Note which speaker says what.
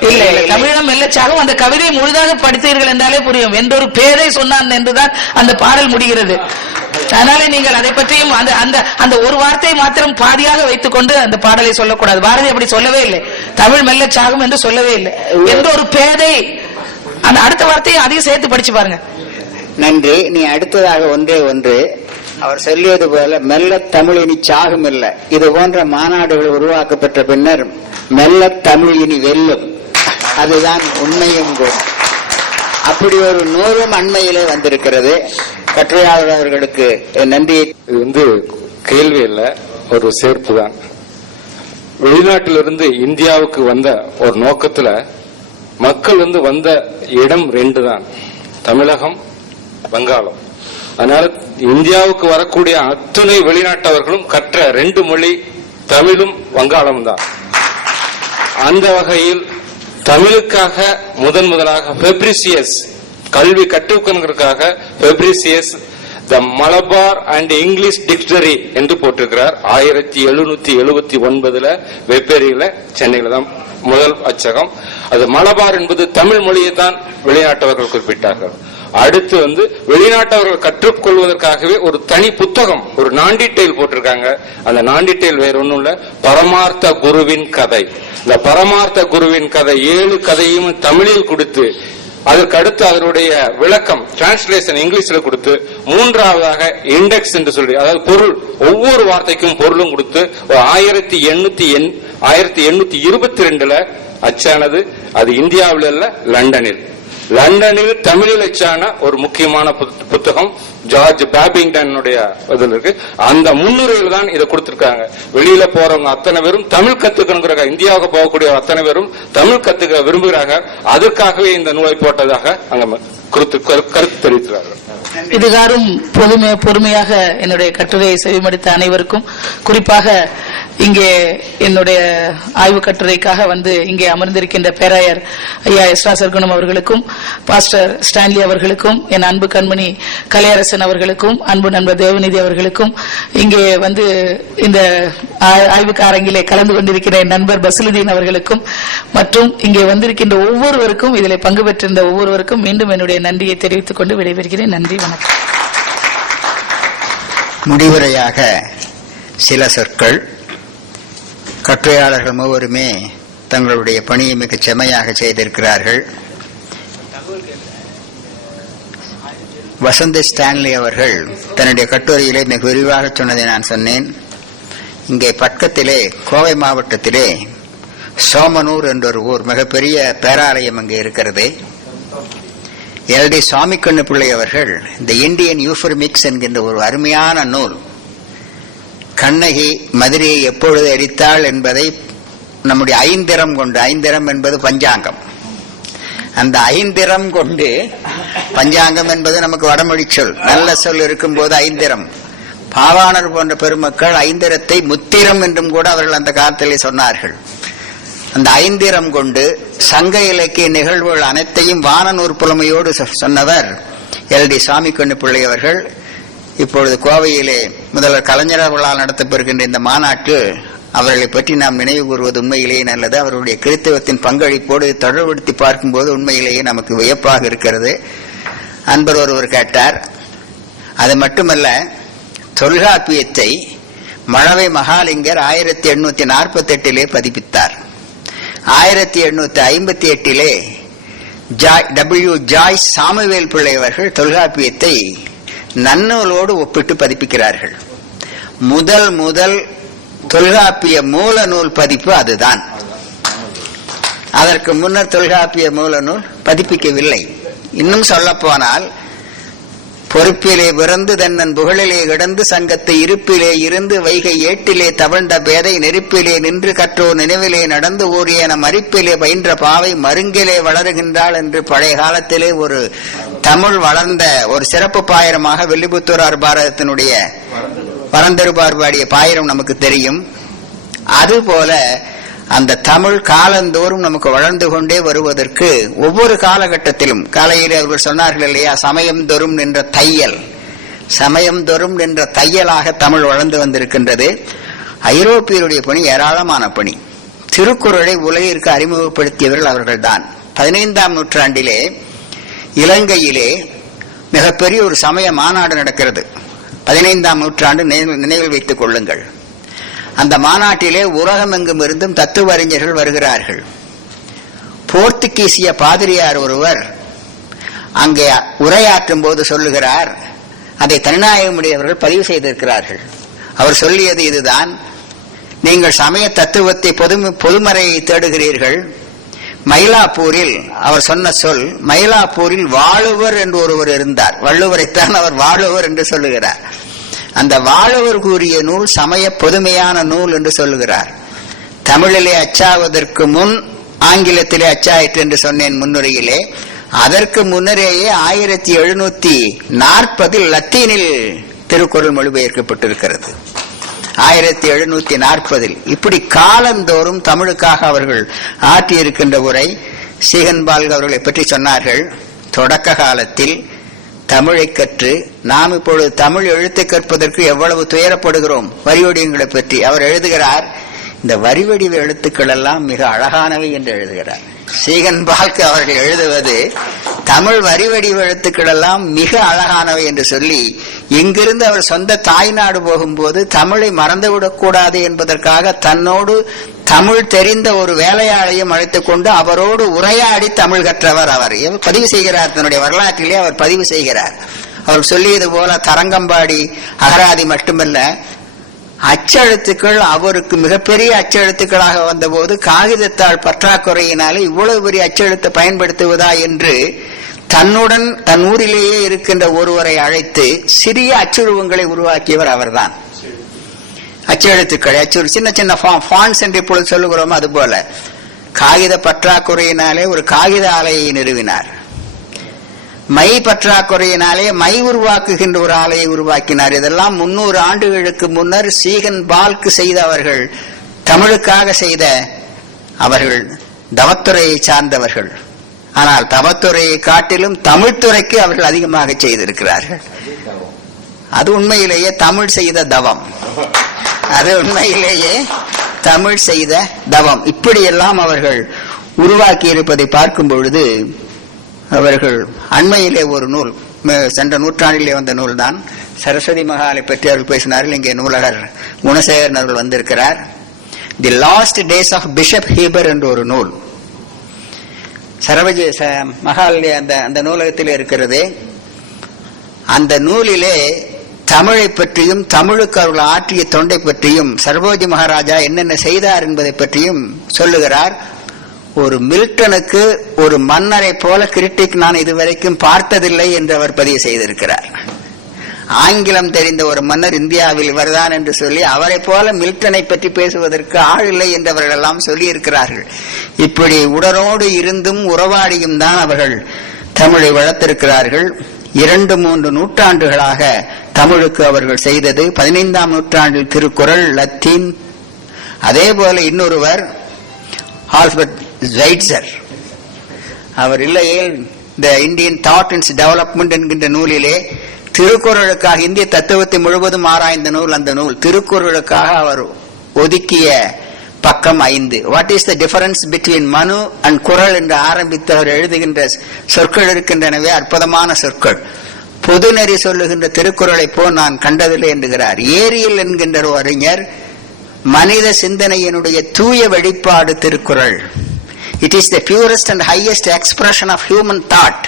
Speaker 1: இல்ல தமிழம் மெல்லச்சாகும். அந்த கவிதை முழுதாக படித்தீர்கள் என்றாலே புரியும். என்றொரு பேரை சொன்னான் என்றுதான் அந்த பாடல் முடிகிறது. அதனால நீங்கள் அதை பற்றியும் அந்த அந்த அந்த ஒரு வார்த்தையை மாத்திரம் பாதியாக வைத்துக் கொண்டு அந்த பாடலை சொல்லக்கூடாது. பாரதி அப்படி சொல்லவே இல்லை. தமிழ் மெல்லச்சாகும் என்று சொல்லவே இல்லை. எந்த ஒரு பேதை அந்த அடுத்த வார்த்தையை அதையும் சேர்த்து படிச்சு பாருங்க.
Speaker 2: நன்றி. நீ அடுத்ததாக ஒன்றே ஒன்று. அவர் சொல்லியது போல மெல்ல தமிழ் இனி சாகும் இல்ல இது போன்ற மாநாடுகள் உருவாக்கப்பட்ட பின்னர் மெல்ல தமிழ் இனி வெல்லும். அதுதான் உண்மையும் கூட. அப்படி ஒரு நூறும் அண்மையிலே வந்திருக்கிறது. கட்டுரையாளர் அவர்களுக்கு என் நன்றியை
Speaker 3: இது வந்து கேள்வி இல்ல ஒரு சேர்ப்பு தான் வெளிநாட்டிலிருந்து இந்தியாவுக்கு வந்த ஒரு நோக்கத்துல மக்கள் வந்து வந்த இடம் ரெண்டு தான் தமிழகம் வங்காளம். அதனால இந்தியாவுக்கு வரக்கூடிய அத்துணை வெளிநாட்டவர்களும் கற்ற ரெண்டு மொழி தமிழும் வங்காளம் தான் அந்த வகையில் தமிழுக்காக முதன் முதலாக ஃபெப்ரிசியஸ் கல்வி கற்றுக்கணுங்கிறதுக்காக Fabricius the Malabar and English dictionary என்று போட்டிருக்கிறார். ஆயிரத்தி எழுநூத்தி எழுபத்தி ஒன்பதுல வெப்பேரியில சென்னையில தான் முதல் அச்சகம். அது மலபார் என்பது தமிழ் மொழியை தான் வெளிநாட்டவர்கள் குறிப்பிட்டார்கள். அடுத்து வந்து வெளிநாட்டவர்கள் கற்றுக்கொள்வதற்காகவே ஒரு தனி புத்தகம் ஒரு நாண்டிட்டெயில் போட்டிருக்காங்க. அந்த நாண்டிட்டெயில் வேற ஒன்றும் இல்ல. பரமார்த்த குருவின் கதை. இந்த பரமார்த்த குருவின் கதை ஏழு கதையும் தமிழில் கொடுத்து அதற்கு அடுத்து அதனுடைய விளக்கம் டிரான்ஸ்லேஷன் இங்கிலீஷ்ல கொடுத்து மூன்றாவதாக இண்டெக்ஸ் என்று சொல்லி அதாவது பொருள் ஒவ்வொரு வார்த்தைக்கும் பொருளும் கொடுத்து ஒரு ஆயிரத்தி எண்ணூத்தி எண் ஆயிரத்தி எண்ணூத்தி இருபத்தி ரெண்டுல அச்சானது அது இந்தியாவில் அல்ல லண்டனில். லண்டனில் தமிழில் அச்சான ஒரு முக்கியமான புத்தகம் ஜார்ஜ் பேபிங்டனுடைய இதில் இருக்கு. அந்த முன்னுரையில் தான் இதை கொடுத்திருக்காங்க. வெளியில போறவங்க அத்தனை பேரும் தமிழ் கத்துக்கணுங்கிற இந்தியாவுக்கு போகக்கூடிய அத்தனை பேரும் தமிழ் கத்துக்க விரும்புகிறாங்க. அதற்காகவே இந்த நூலை போட்டதாக அங்க கருத்து கரு- கருத்து தெரிவிக்கிறார்கள்.
Speaker 1: இதுகாரும் பொறுமை பொறுமையாக என்னுடைய கட்டுரையை செவிமடித்த அனைவருக்கும் குறிப்பாக இங்கே என்னுடைய ஆய்வு கட்டுரைக்காக வந்து இங்கே அமர்ந்திருக்கின்ற பேராயர் ஐயா எஸ்ரா சர்க்குணம் அவர்களுக்கும் பாஸ்டர் ஸ்டான்லி அவர்களுக்கும் என் அன்பு கண்மணி கலையரசன் அவர்களுக்கும் அன்பு நண்பர் தேவநிதி அவர்களுக்கும் இங்கே வந்து இந்த ஆய்வுக்காரங்கிலே ஆய்வுக்கு அரங்கிலே கலந்து கொண்டிருக்கிற என் நண்பர் பசுலுதீன் அவர்களுக்கும் மற்றும் இங்கே வந்திருக்கின்ற ஒவ்வொருவருக்கும் இதில் பங்கு பெற்றிருந்த ஒவ்வொருவருக்கும் மீண்டும் என்னுடைய நன்றியை தெரிவித்துக் கொண்டு விடைபெறுகிறேன். நன்றி வணக்கம்.
Speaker 2: முடிவுரையாக சில சொற்கள். கட்டுரையாளர்கள் மூவருமே தங்களுடைய பணியை மிகச் செம்மையாக செய்திருக்கிறார்கள். வசந்த ஸ்டான்லி அவர்கள் தன்னுடைய கட்டுரையிலே மிக விரிவாக சொன்னதை நான் சொன்னேன். இங்கே பக்கத்திலே கோவை மாவட்டத்திலே சோமனூர் என்ற ஒரு ஊர் மிகப்பெரிய பேராலயம் அங்கே இருக்கிறது. எல் டி சுவாமிக்கண்ணு பிள்ளை அவர்கள் இந்த இந்தியன் யூஃபர்மிக்ஸ் என்கின்ற ஒரு அருமையான நூல் கண்ணகி மதுரையை எப்பொழுது அடித்தாள் என்பதை நம்முடைய ஐந்திரம் கொண்டு ஐந்திரம் என்பது பஞ்சாங்கம். அந்த ஐந்திரம் கொண்டு பஞ்சாங்கம் என்பது நமக்கு வடமொழி சொல். நல்ல சொல் இருக்கும்போது ஐந்திரம். பாவாணர் போன்ற பெருமக்கள் ஐந்திரத்தை முத்திரம் என்றும் கூட அவர்கள் அந்த காலத்திலே சொன்னார்கள். அந்த ஐந்திரம் கொண்டு சங்க இலக்கிய நிகழ்வுகள் அனைத்தையும் வானநூர் புலமையோடு சொ- சொன்னவர் எல் டி சாமிக்கண்ணு பிள்ளை அவர்கள். இப்பொழுது கோவையிலே முதல்வர் கலைஞர் அவர்களால் நடத்தப்பெறுகின்ற இந்த மாநாட்டு அவர்களை பற்றி நாம் நினைவு கூறுவது உண்மையிலேயே நல்லது. அவருடைய கிறித்துவத்தின் பங்களிப்போடு தொடர்படுத்தி பார்க்கும்போது உண்மையிலேயே நமக்கு வியப்பாக இருக்கிறது. அன்பர் ஒருவர் கேட்டார் அது மட்டுமல்ல தொல்காப்பியத்தை மழவை மகாலிங்கர் ஆயிரத்தி எண்ணூத்தி நாற்பத்தி எட்டிலே பதிப்பித்தார். ஆயிரத்தி எண்ணூத்தி ஐம்பத்தி எட்டிலே டபிள்யூ ஜாய் சாமுவேல் பிள்ளை அவர்கள் தொல்காப்பியத்தை நன்னூலோடு ஒப்பிட்டு பதிப்பிக்கிறார்கள். முதல் முதல் தொல்காப்பிய மூல நூல் பதிப்பு அதுதான். அதற்கு முன்னர் தொல்காப்பிய மூல நூல் பதிப்பிக்கவில்லை. இன்னும் சொல்ல போனால் பொறுப்பிலே பிறந்து தன்னன் புகழிலே கிடந்து சங்கத்தை இருப்பிலே இருந்து வைகை ஏட்டிலே தவழ்ந்த பேதை நெருப்பிலே நின்று கற்றோர் நினைவிலே நடந்து ஓரியன மறிப்பிலே பயின்ற பாவை மருங்கிலே வளருகின்றாள் என்று பழைய காலத்திலே ஒரு தமிழ் வளர்ந்த ஒரு சிறப்பு பாயிரமாக வெள்ளிபுத்தூரார் பாரதத்தினுடைய பரந்தருபார் பாடிய பாயிரம் நமக்கு தெரியும். அதுபோல அந்த தமிழ் காலந்தோறும் நமக்கு வளர்ந்து கொண்டே வருவதற்கு ஒவ்வொரு காலகட்டத்திலும் காலையில் அவர்கள் சொன்னார்கள் இல்லையா சமயம் தோறும் நின்ற தையல். சமயம் தோறும் நின்ற தையலாக தமிழ் வளர்ந்து வந்திருக்கின்றது. ஐரோப்பியருடைய பணி ஏராளமான பணி. திருக்குறளை உலகிற்கு அறிமுகப்படுத்தியவர்கள் அவர்கள்தான். பதினைந்தாம் நூற்றாண்டிலே இலங்கையிலே மிகப்பெரிய ஒரு சமய மாநாடு நடக்கிறது. பதினைந்தாம் நூற்றாண்டு நினைவு- நினைவில் வைத்துக் கொள்ளுங்கள். அந்த மாநாட்டிலே உலகமெங்கும் இருந்தும் தத்துவ அறிஞர்கள் வருகிறார்கள். போர்த்துகீசிய பாதிரியார் ஒருவர் அங்கே உரையாற்றும் போது சொல்லுகிறார் அதை தனிநாயகமுடையவர்கள் பதிவு செய்திருக்கிறார்கள். அவர் சொல்லியது இதுதான் நீங்கள் சமய தத்துவத்தை பொது பொதுமறையை தேடுகிறீர்கள். மயிலாப்பூரில் அவர் சொன்ன சொல் மயிலாப்பூரில் வாழுவர் என்று ஒருவர் இருந்தார். வள்ளுவரைத்தான் அவர் வாழுவர் என்று சொல்லுகிறார். அந்த வாழவர் கூறிய நூல் சமய பொதுமையான நூல் என்று சொல்லுகிறார். தமிழிலே அச்சாவதற்கு முன் ஆங்கிலத்திலே அச்சாயிற்று என்று சொன்னேன் முன்னுரையிலே. அதற்கு முன்னரேயே ஆயிரத்தி எழுநூத்தி நாற்பதில் லத்தீனில் திருக்குறள் மொழிபெயர்க்கப்பட்டிருக்கிறது. ஆயிரத்தி எழுநூத்தி நாற்பதில். இப்படி காலந்தோறும் தமிழுக்காக அவர்கள் ஆற்றியிருக்கின்ற உரை சீகன்பால் அவர்களை பற்றி சொன்னார்கள். தொடக்க காலத்தில் தமிழை கற்று நாம் இப்பொழுது தமிழ் எழுத்து கற்பதற்கு எவ்வளவு துயரப்படுகிறோம்? வரிவடிவங்களை பற்றி அவர் எழுதுகிறார். இந்த வரிவடிவ எழுத்துக்கள் எல்லாம் மிக அழகானவை என்று எழுதுகிறார். சீகன் பால்க்கு அவர்கள் எழுதுவது தமிழ் வரிவடிவ எழுத்துக்கள் எல்லாம் மிக அழகானவை என்று சொல்லி இங்கிருந்து அவர் சொந்த தாய்நாடு போகும்போது தமிழை மறந்துவிடக் கூடாது என்பதற்காக தன்னோடு தமிழ் தெரிந்த ஒரு வேலையாளையும் அழைத்துக் கொண்டு அவரோடு உரையாடி தமிழ் கற்றவர் அவர். பதிவு செய்கிறார் தன்னுடைய வரலாற்றிலே அவர் பதிவு செய்கிறார். அவர் சொல்லியது போல தரங்கம்பாடி அகராதி மட்டுமல்ல அச்செழுத்துக்கள் அவருக்கு மிகப்பெரிய அச்செழுத்துக்களாக வந்தபோது காகிதத்தால் பற்றாக்குறையினாலே இவ்வளவு பெரிய அச்செழுத்தை பயன்படுத்துவதா என்று தன்னுடன் தன் ஊரிலேயே இருக்கின்ற ஒருவரை அழைத்து சிறிய அச்சுருவங்களை உருவாக்கியவர் அவர்தான். அச்செழுத்துக்கள் அச்சு சின்ன சின்ன ஃபான்ஸ் என்று இப்பொழுது சொல்லுகிறோம் அதுபோல காகித பற்றாக்குறையினாலே ஒரு காகித ஆலையை நிறுவினார். மை பற்றாக்குறையினாலே மை உருவாக்குகின்ற ஒரு ஆலையை உருவாக்கினார். இதெல்லாம் முன்னூறு ஆண்டுகளுக்கு முன்னர் சீகன் பால்க்கு செய்தவர்கள் தமிழுக்காக செய்த அவர்கள் தவத்துறையை சார்ந்தவர்கள். ஆனால் தவத்துறையை காட்டிலும் தமிழ்துறைக்கு அவர்கள் அதிகமாக செய்திருக்கிறார்கள். அது உண்மையிலேயே தமிழ் செய்த தவம். அது உண்மையிலேயே தமிழ் செய்த தவம். இப்படியெல்லாம் அவர்கள் உருவாக்கி இருப்பதை பார்க்கும் பொழுது அவர்கள் அண்மையிலே ஒரு நூல் சென்ற நூற்றாண்டிலே வந்த நூல் தான் சரஸ்வதி மகாலை பற்றி அவர்கள் பேசினார்கள். இங்கே நூலகர் குணசேகரன் அவர்கள் வந்திருக்கிறார். The last days of bishop Heber என்ற ஒரு நூல். சரவஜ மகாலே அந்த அந்த நூலகத்தில் இருக்கிறது. அந்த நூலிலே தமிழை பற்றியும் தமிழுக்கு அவர்கள் ஆற்றிய தொண்டை பற்றியும் சர்வோஜி மகாராஜா என்னென்ன செய்தார் என்பதை பற்றியும் சொல்லுகிறார். ஒரு மில்டனுக்கு ஒரு மன்னரை போல கிரிட்டிக் நான் இதுவரைக்கும் பார்த்ததில்லை என்று அவர் பதிவு செய்திருக்கிறார். ஆங்கிலம் தெரிந்த ஒரு மன்னர் இந்தியாவில் இவர்தான் என்று சொல்லி அவரை போல மில்டனை பற்றி பேசுவதற்கு ஆள் இல்லை என்றவர்களெல்லாம் எல்லாம் சொல்லி இருக்கிறார்கள் இப்படி உடனோடு இருந்தும் உறவாடியும் தான் அவர்கள் தமிழை வளர்த்திருக்கிறார்கள். இரண்டு மூன்று நூற்றாண்டுகளாக தமிழுக்கு அவர்கள் செய்தது பதினைந்தாம் நூற்றாண்டில் திருக்குறள் லத்தீன். அதே போல இன்னொருவர் ஆல்பர்ட் ஜைட்சர். அவர் இல்லையே the Indian thought and its development என்கின்ற நூலிலே திருக்குறளுக்காக இந்திய தத்துவத்தை முழுவதும் ஆராய்ந்த நூல் அந்த நூல். திருக்குறளுக்காக அவர் ஒதுக்கிய பக்கம் ஐந்து. What is the difference between Manu and Kural என்று ஆரம்பித்து அவர் எழுதுகின்ற சொற்கள் இருக்கின்றனவே அற்புதமான சொற்கள். பொதுநெறி சொல்லுகின்ற திருக்குறளை போ நான் கண்டதில்லை என்கிறார். ஏரியல் என்கின்ற ஒரு அறிஞர் மனித சிந்தனையினுடைய தூய வெளிப்பாடு Thirukkural. It is the purest and highest expression of human thought